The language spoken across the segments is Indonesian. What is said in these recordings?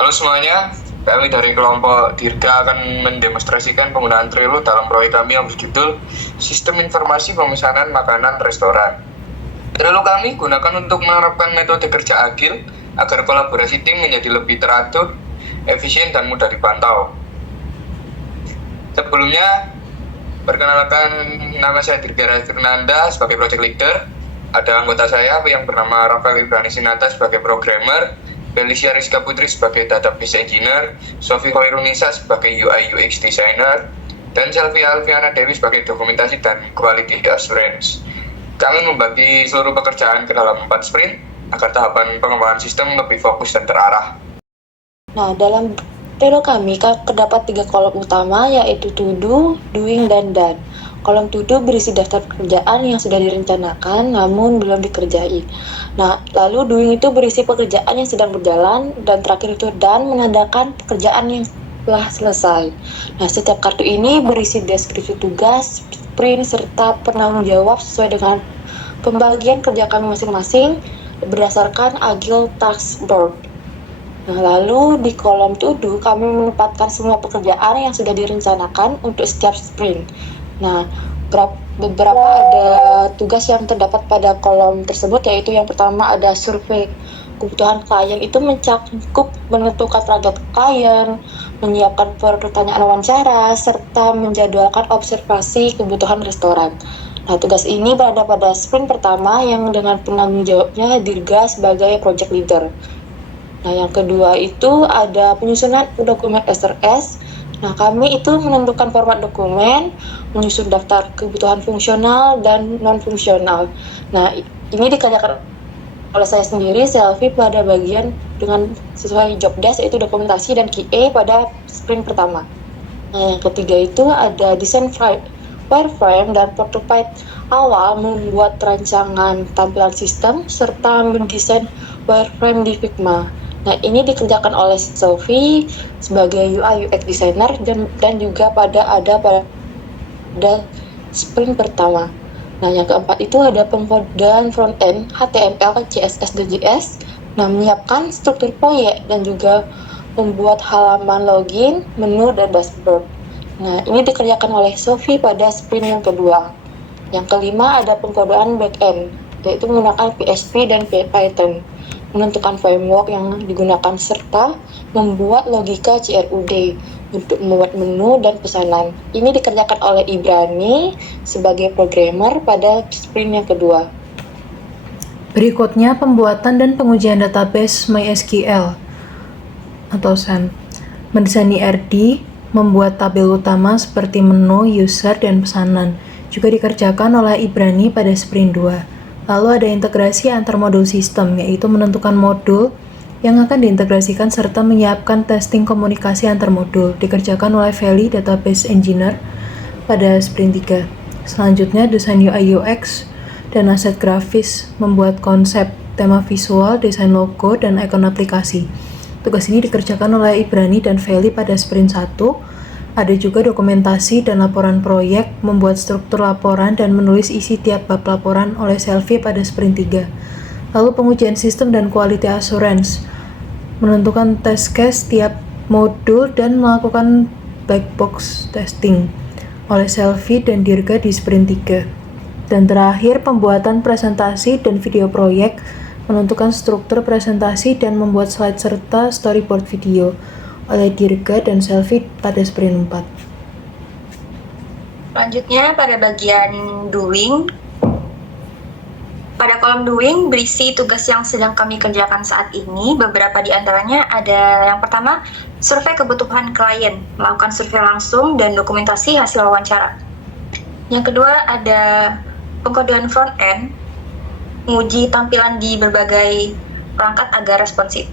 Halo semuanya, kami dari kelompok Dirga akan mendemonstrasikan penggunaan Trello dalam proyek kami yang berjudul Sistem Informasi Pemesanan Makanan Restoran. Trello kami gunakan untuk menerapkan metode kerja agil agar kolaborasi tim menjadi lebih teratur, efisien, dan mudah dipantau. Sebelumnya, perkenalkan, nama saya Dirga Fernanda sebagai project leader. Ada anggota saya yang bernama Rafael Ibrani Sinata sebagai programmer, Felicia Rizka Putri sebagai database engineer, Sofi Hoirunisa sebagai UI UX designer, dan Selvi Alfiana Dewi sebagai dokumentasi dan quality assurance. Kami membagi seluruh pekerjaan ke dalam 4 sprint agar tahapan pengembangan sistem lebih fokus dan terarah. Nah, dalam Trello kami terdapat 3 kolom utama, yaitu to do, doing, dan done. Kolom to do berisi daftar pekerjaan yang sudah direncanakan namun belum dikerjai. Nah, lalu doing itu berisi pekerjaan yang sedang berjalan, dan terakhir itu done menandakan pekerjaan yang telah selesai. Nah, setiap kartu ini berisi deskripsi tugas, sprint, serta penanggung jawab sesuai dengan pembagian kerja kami masing-masing berdasarkan Agile Task Board. Nah, lalu di kolom to do kami menempatkan semua pekerjaan yang sudah direncanakan untuk setiap sprint. Nah, beberapa ada tugas yang terdapat pada kolom tersebut, yaitu yang pertama ada survei kebutuhan klien, itu mencakup menentukan target klien, menyiapkan pertanyaan wawancara, serta menjadwalkan observasi kebutuhan restoran. Nah, tugas ini berada pada sprint pertama yang dengan penanggung jawabnya Dirga sebagai project leader. Nah, yang kedua itu ada penyusunan dokumen SRS. Nah, kami itu menentukan format dokumen, menyusun daftar kebutuhan fungsional dan non-fungsional. Nah, ini dikerjakan oleh saya sendiri, Selvi, pada bagian dengan sesuai job desk, yaitu dokumentasi dan QA pada sprint pertama. Nah, yang ketiga itu ada desain wireframe dan prototype awal, membuat rancangan tampilan sistem, serta mendesain wireframe di Figma. Nah, ini dikerjakan oleh Sophie sebagai UI UX designer dan juga pada sprint pertama. Nah, yang keempat itu ada pengkodean front-end HTML, CSS, dan JS. Nah, menyiapkan struktur proyek dan juga membuat halaman login, menu, dan dashboard. Nah, ini dikerjakan oleh Sophie pada sprint yang kedua. Yang kelima ada pengkodean back-end, yaitu menggunakan PHP dan Python, menentukan framework yang digunakan, serta membuat logika CRUD untuk membuat menu dan pesanan. Ini dikerjakan oleh Ibrani sebagai programmer pada sprint yang kedua. Berikutnya pembuatan dan pengujian database MySQL atau SAM. Mendesain IRD, membuat tabel utama seperti menu, user, dan pesanan. Juga dikerjakan oleh Ibrani pada sprint 2. Lalu ada integrasi antar modul sistem, yaitu menentukan modul yang akan diintegrasikan serta menyiapkan testing komunikasi antar modul. Dikerjakan oleh Feli, database engineer, pada sprint 3. Selanjutnya desain UI UX dan aset grafis, membuat konsep, tema visual, desain logo, dan ikon aplikasi. Tugas ini dikerjakan oleh Ibrani dan Feli pada sprint 1. Ada juga dokumentasi dan laporan proyek, membuat struktur laporan dan menulis isi tiap bab laporan oleh Selvi pada sprint 3. Lalu pengujian sistem dan quality assurance, menentukan test case tiap modul dan melakukan black box testing oleh Selvi dan Dirga di sprint 3. Dan terakhir pembuatan presentasi dan video proyek, menentukan struktur presentasi dan membuat slide serta storyboard video oleh Dirga dan Selvi pada sprint 4. Selanjutnya pada bagian doing. Pada kolom doing berisi tugas yang sedang kami kerjakan saat ini. Beberapa di antaranya ada yang pertama, survei kebutuhan klien, melakukan survei langsung dan dokumentasi hasil wawancara. Yang kedua ada pengkodean front end, menguji tampilan di berbagai perangkat agar responsif.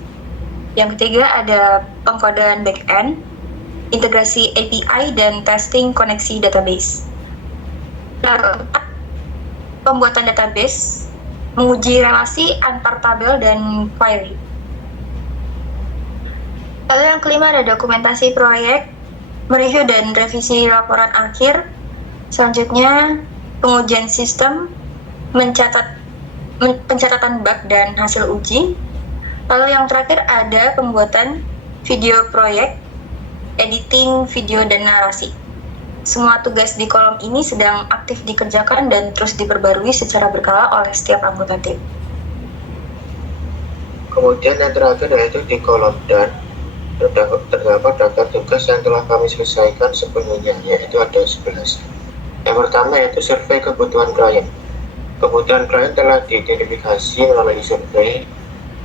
Yang ketiga ada pengkodean back-end, integrasi API, dan testing koneksi database. Yang keempat, pembuatan database, menguji relasi antar tabel dan query. Lalu yang kelima ada dokumentasi proyek, mereview dan revisi laporan akhir. Selanjutnya pengujian sistem, pencatatan bug dan hasil uji. Lalu yang terakhir ada pembuatan video proyek, editing video dan narasi. Semua tugas di kolom ini sedang aktif dikerjakan dan terus diperbarui secara berkala oleh setiap anggota tim. Kemudian yang terakhir yaitu di kolom dan terdapat daftar tugas yang telah kami selesaikan sepenuhnya, yaitu ada 11. Yang pertama yaitu survei kebutuhan klien. Kebutuhan klien telah diidentifikasi melalui survei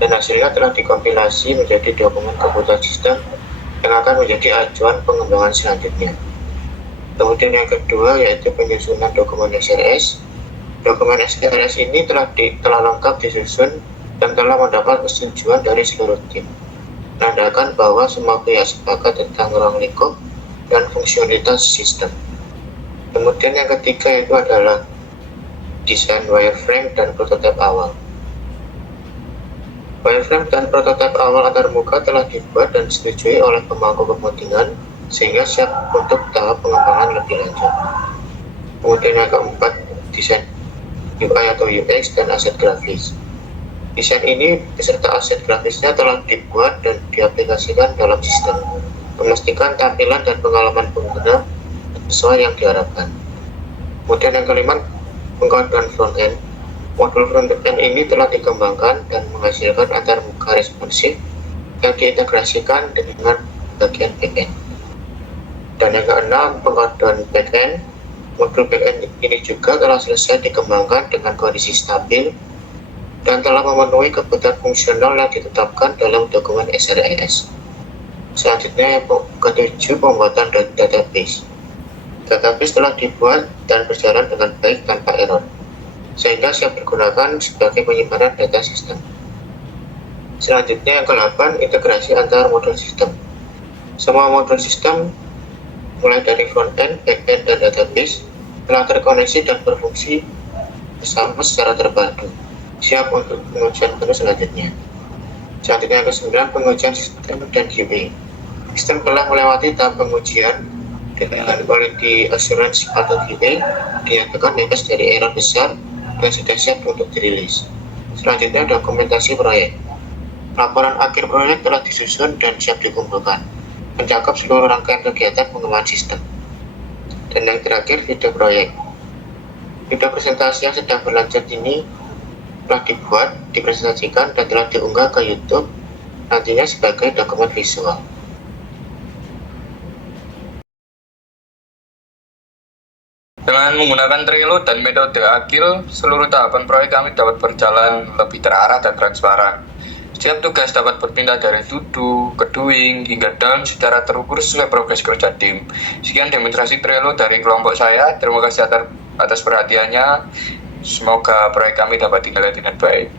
dan hasilnya telah dikompilasi menjadi dokumen kebutuhan sistem yang akan menjadi acuan pengembangan selanjutnya. Kemudian yang kedua yaitu penyusunan dokumen SRS. Dokumen SRS ini telah lengkap disusun dan telah mendapat persetujuan dari seluruh tim, menandakan bahwa semua pihak sepakat tentang ruang lingkup dan fungsionalitas sistem. Kemudian yang ketiga yaitu adalah desain wireframe dan prototipe awal. Wireframe dan prototipe awal antarmuka telah dibuat dan disetujui oleh pemangku kepentingan sehingga siap untuk tahap pengembangan lebih lanjut. Kemudian yang keempat, desain UI atau UX dan aset grafis. Desain ini beserta aset grafisnya telah dibuat dan diaplikasikan dalam sistem, memastikan tampilan dan pengalaman pengguna sesuai yang diharapkan. Kemudian yang kelima, pengkodean front-end. Modul front-end ini telah dikembangkan dan menghasilkan antarmuka responsif yang diintegrasikan dengan bagian back-end. Dan yang keenam, pengkodean back-end. Modul back-end ini juga telah selesai dikembangkan dengan kondisi stabil dan telah memenuhi kebutuhan fungsional yang ditetapkan dalam dokumen SRS. Selanjutnya yang ketujuh, pembuatan database. Database telah dibuat dan berjalan dengan baik tanpa error, sehingga siap digunakan sebagai penyimpanan data sistem. Selanjutnya yang ke-8, integrasi antar modul sistem. Semua modul sistem mulai dari front-end, back-end, dan database telah terkoneksi dan berfungsi bersama secara terpadu, siap untuk pengujian penuh selanjutnya. Selanjutnya yang ke-9, pengujian sistem dan QA. Sistem telah melewati tahap pengujian dengan quality assurance atau QA, dinyatakan bebas dari error besar dan sudah siap untuk dirilis. Selanjutnya dokumentasi proyek. Laporan akhir proyek telah disusun dan siap dikumpulkan, mencakup seluruh rangkaian kegiatan pengembangan sistem. Dan yang terakhir, video proyek. Video presentasi yang sedang berlanjut ini telah dibuat, dipresentasikan, dan telah diunggah ke YouTube, nantinya sebagai dokumen visual. Dengan menggunakan Trello dan metode agile, seluruh tahapan proyek kami dapat berjalan lebih terarah dan transparan. Setiap tugas dapat berpindah dari to do ke doing hingga done secara terukur sesuai progres kerja tim. Sekian demonstrasi Trello dari kelompok saya. Terima kasih atas perhatiannya. Semoga proyek kami dapat dinilai dengan baik.